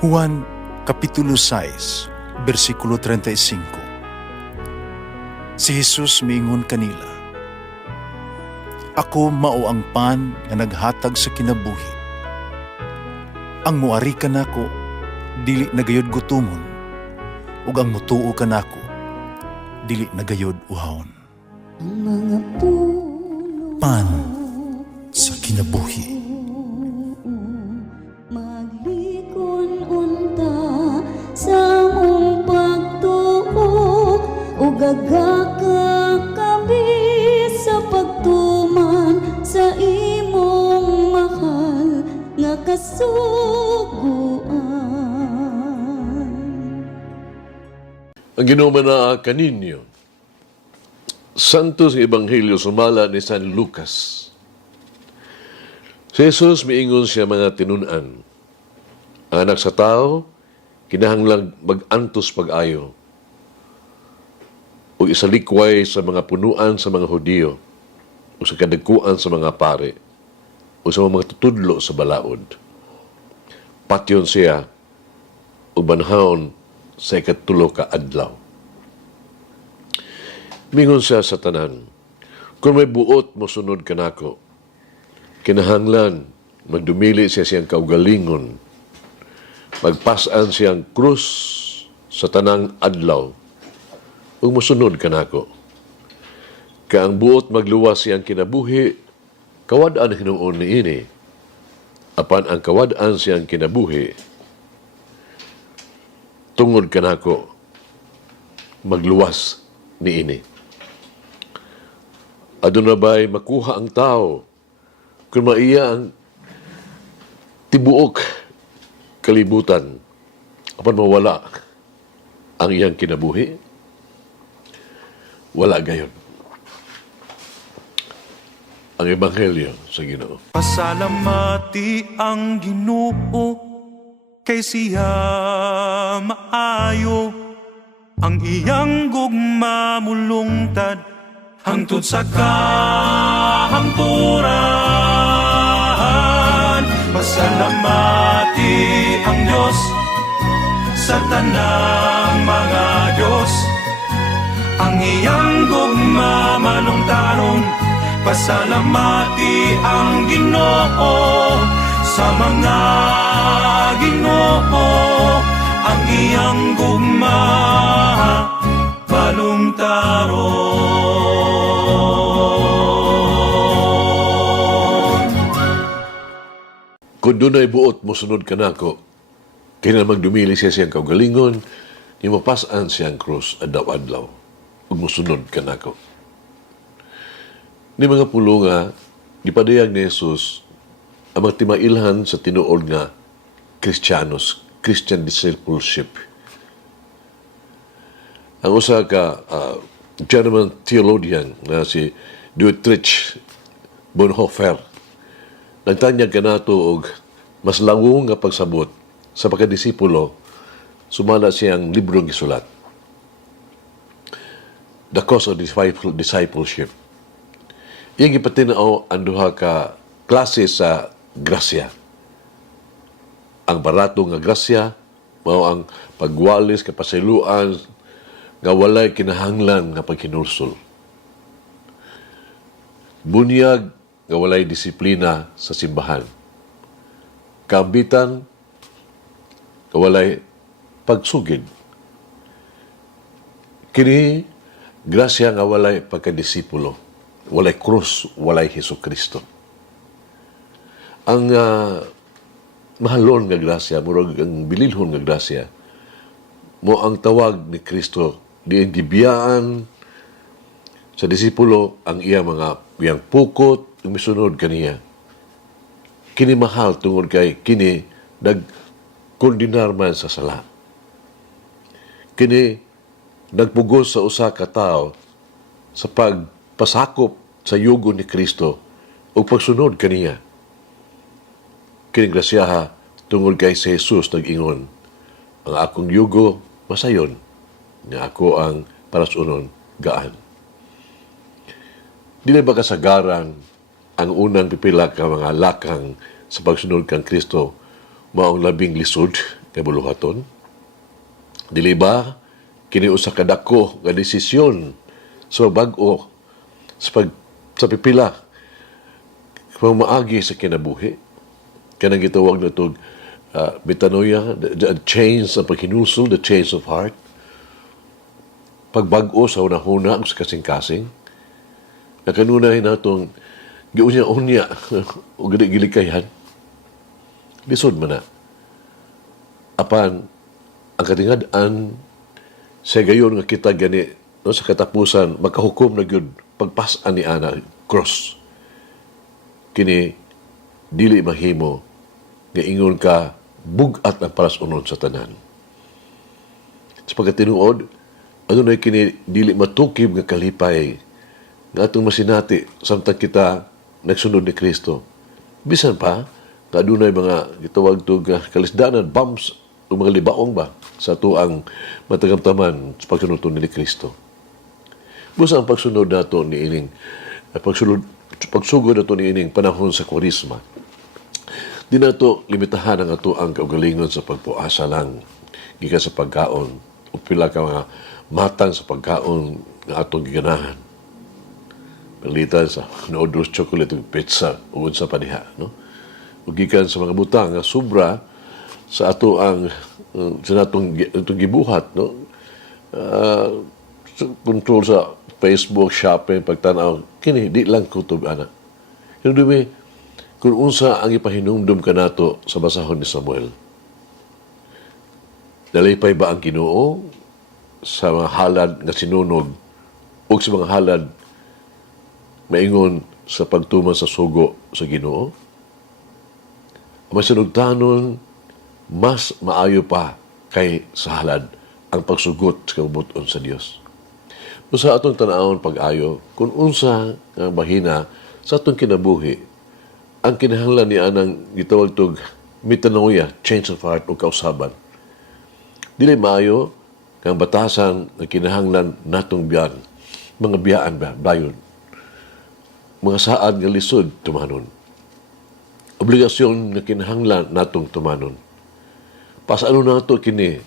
Juan Kapitulo 6, versikulo 35. Si Jesus miingon kanila, "Ako mao ang pan nga naghatag sa kinabuhi. Ang muari kanako dili nagayod gutomon, ug ang mutuo kanako dili nagayod uhawon." Ang mga puno Pan sa kinabuhi. maglikon unta sa mong pagtuo ug gagaka kami sa pagtuman sa imong mahal nga kasuguan. Ang ginuman na kaninyo, Santos Ebanghelyo sumala ni San Lucas. Si Jesus miingon siya mga tinunan, ang anak sa tao, kinahanglang mag-antos pag-ayo o isalikway sa mga punuan sa mga Hudiyo o sa kadagkuan sa mga pare o sa mga tutudlo sa balaod. Patyon siya o banhawon sa ikatulo ka adlaw. Mingon siya sa tanan, kung may buot mo sunod ka nako, kinahanglan magdumili siya siyang kaugalingon, magpasan siyang krus sa tanang adlaw, ug mosunod ka nako. Kaang buot magluwas siyang kinabuhi, kawad-an hinuon niini, apan ang kawad-an siyang kinabuhi, tungod ka nako, magluwas niini. Aduna ba'y makuha ang tao kung maiya ang tibuok kalibutan apan mawala ang iyang kinabuhi? Wala gayon. Ang Ebanghelyo sa Ginoo. Pasalamati ang Ginoo kay siya maayo, ang iyang gugma mulungtad hangtod sa kahangturan. Pasalamati ang Diyos sa tanang mga Diyos, ang iyang gugma malungtaron. Pasalamati ang Ginoo sa mga Ginoo, ang iyang gugma malungtaron. Kung dunay buot mo sunod ka nako, kailan magdumili siya siyang kaugalingon, ni mapasan siyang krus adlaw-adlaw, ug mosunod ka nako. Ni mga pulunga, gipadayag ni Jesus ang magtimailhan sa tinuod nga Kristiyanos, Christian discipleship. Ang usa ka German theologian na si Dietrich Bonhoeffer, nagtanyag ka nato og mas lawong nga pagsabot sa pagkadisipulo, sumala siyang librong gisulat, The Cost of Discipleship. Iyang ipatinao ang duha ka klase sa grasya. Ang barato nga grasya, mao ang pagwalis, kapasiluan, nga walay kinahanglan nga pagkinulsol. Bunyag nga walay disiplina sa simbahan. Kaambitan nga walay pagsugid. Kini grasya nga walay pagkadisipulo, walay krus, walay Hesukristo. Ang mahalon nga grasya, murag ang bililhon nga grasya, mo ang tawag ni Kristo diin gibiyaan sa disipulo ang iya mga iyang pukot ug misunod kaniya. Kini mahal tungod kay kini nagkondinar man sa sala. Kini nagpugos sa usa ka tawo sa pagpasakop sa yugo ni Kristo ug pagsunod kaniya. Kini grasyaha tungod kay si Jesus nag-ingon, ang akong yugo masayon, nga ako ang parasunon gaan. Dili ba kasagaran ang unang pipila ka mga lakang sa pagsunod kang Kristo maong labing lisod nga kabuluhaton? Dili ba kini usa ka dako nga desisyon sa bag-o sa pipila kung maagi sa kinabuhi? Kanang gitawag na itong metanoia, the change sa paghinusol, the change of heart. Pagbag-o sa unahuna sa kasing-kasing. Nakanunay na itong giunya-unya o gilikayhan. Lisod man na. Apan, ang katingad-an sa gayon nga kita gani no, sa katapusan, magkahukom na gyud pagpasan ni ana cross. Kini dili mahimo nga ingon ka bugat ang palas-unon sa tanan. Sa pagkatinuod, ano na kini dili matukib nga kalipay nga atong masinati samtang kita nagsunod ni Kristo. Bisan pa, nga adunay mga gitawag to kalisdanan, bumps o mga libaong ba sa tuang matagamtaman sa pagsunod ni Kristo. Busa ang pagsunod nato ni ining pagsugod nato ni ining panahon sa Kwaresma. Di nato limitahan ang ato ang kaugalingon sa pagpuasa lang gikan sa pagkaon o pila ka mga matang sa pagkaon nga atong giganahan. Palitan sa noodles, chocolate, pizza, ugod sa paniha, no? Ug gikan sa mga butang nga sobra sa ato ang sa natong gibuhat, no? Control sa Facebook, shopping, pagtanaw, kini di lang kutob ana. Kini kung unsa ang ipahinumdum ka nato sa basahon ni Samuel. Dalipay ba ang Ginoo sa mga halad nga sinunog o sa mga halad maingon sa pagtuman sa sugo sa Ginoo? Ang masinugtanon, mas maayo pa kay sa halad ang pagsugot sa kabubuton sa Dios. Sa atong tanawon pag-ayo, kung unsa ang bahina sa atong kinabuhi, ang kinahanglan ni anang gitawag tog metanoia, change of heart o kausaban. Dili maayo kang batasan na kinahanglan natong biyan, mga biyaan ba, bayon, mga saad nga lisod tumanon. Obligasyon nga kinahanglan natong tumanon. Pasano nato kini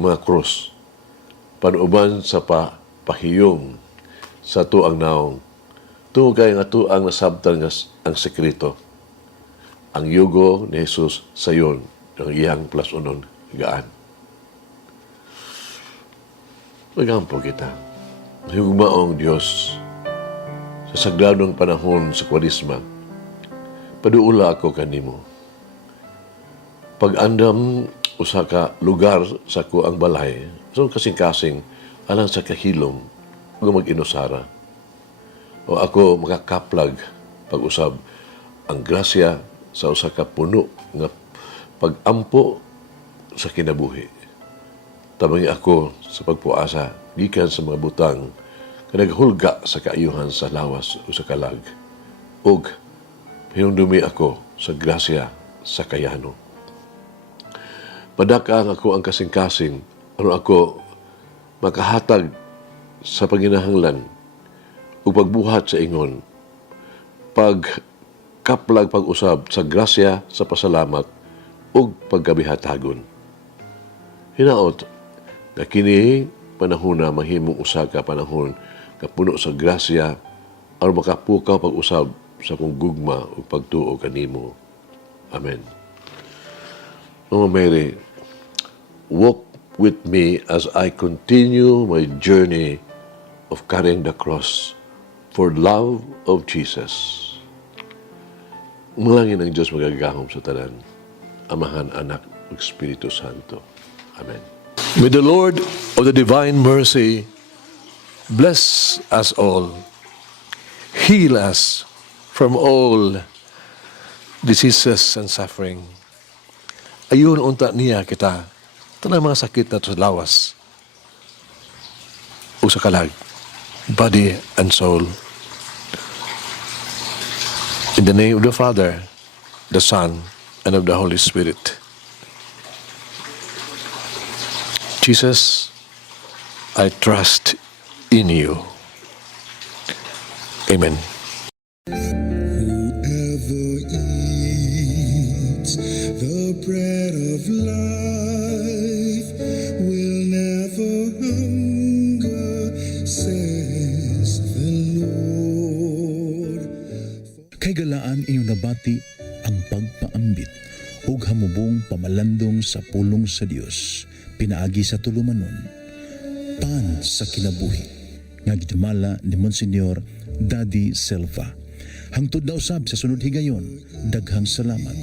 mga cross, panuban sa pahiyong sa tuang naong, tungo kay nga tuang nasabtan nga ang sekreto. Ang yugo ni Jesus sayon ng iyang plus-unon gaan. Magampo kita. Hugmaong Diyos sa sagradong panahon sa Kwaresma, paduula ako kanimo. Pag-andam usa ka lugar sa kuang balay, so kasing-kasing alang sa kahilom o mag-inusara. O ako makakaplag pag-usab ang grasya sa usa ka puno nga pag-ampo sa kinabuhi. Tabangi ako sa pagpuasa gikan sa mga butang nga naghulga sa kaayuhan sa lawas o sa kalag. Ug hinumdumi ako sa grasya sa kayano. Padakang ako ang kasing-kasing ano ako makahatag sa panginahanglan o pagbuhat sa ingon, pagkaplag pag-usab sa grasya sa pasalamat o pagkabihatagon. Hinaot, na kini panahon na mahimong usa ka panahon na puno sa grasya o makapukaw pag-usab sa kong gugma o pagtuo kanimo. Amen. Mama Mary, walk with me as I continue my journey of carrying the cross for love of Jesus. Umalangin ang Diyos magagahom sa tanan, Amahan, Anak, ug Espiritu Santo. Amen. May the Lord of the divine mercy bless us all, heal us from all diseases and suffering. Ayun unta niya kita, tanang mga sakit na sa lawas o sa kalag, body and soul. In the name of the Father, the Son, and of the Holy Spirit. Jesus, I trust in you. Amen. Whoever eats the bread of life Kay galaan inyong nabati ang pagpaambit ug hamubong pamalandong sa pulong sa Dios pinaagi sa tulumanon. Pan sa kinabuhi nga gidumala ni Monsignor Daddy Silva. Hangtod na usab sa sunod higayon, daghang salamat.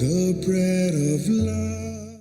The bread of life.